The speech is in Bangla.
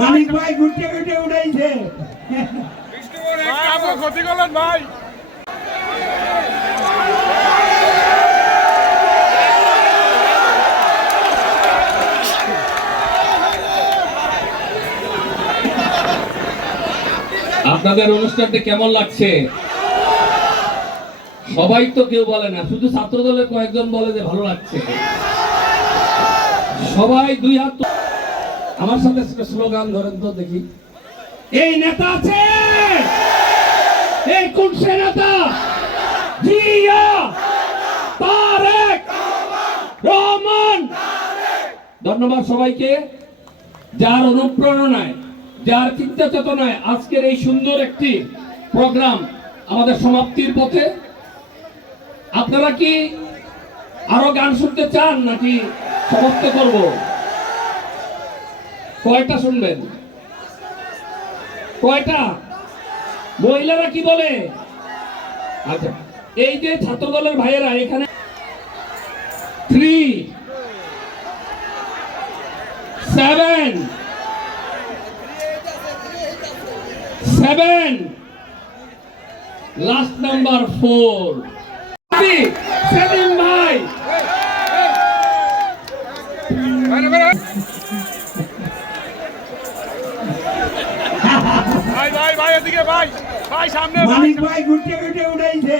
মানিক ভাই গুটে গুটে উড়াইছে। ক্ষতি করলেন ভাই। আপনাদের অনুষ্ঠানটা কেমন লাগছে? সবাই তো কেউ বলে না, শুধু ছাত্র দলের কয়েকজন বলে যে ভালো লাগছে। সবাই দুই হাত আমার সাথে স্লোগান ধরেন তো দেখি। এই নেতা আছে, এই কোন সে নেতা? জিয়া তারেক রহমান। ধন্যবাদ সবাইকে, যার অনুপ্রেরণায়, যার চিন্তা চেতনায় আজকের এই সুন্দর একটি প্রোগ্রাম আমাদের সমাপ্তির পথে। আপনারা কি আরো গান শুনতে চান নাকি সমাপ্ত করব? কয়টা শুনবেন? কয়টা? মহিলারা কি বলে? আচ্ছা, এই যে ছাত্র দলের ভাইয়েরা এখানে 3 7 7 লাস্ট নাম্বার 4 সেলিম ভাই। ভাই ভাই ভাই এদিকে ভাই, ভাই সামনে মানিক ভাই গুটে গুটে উড়াইছে।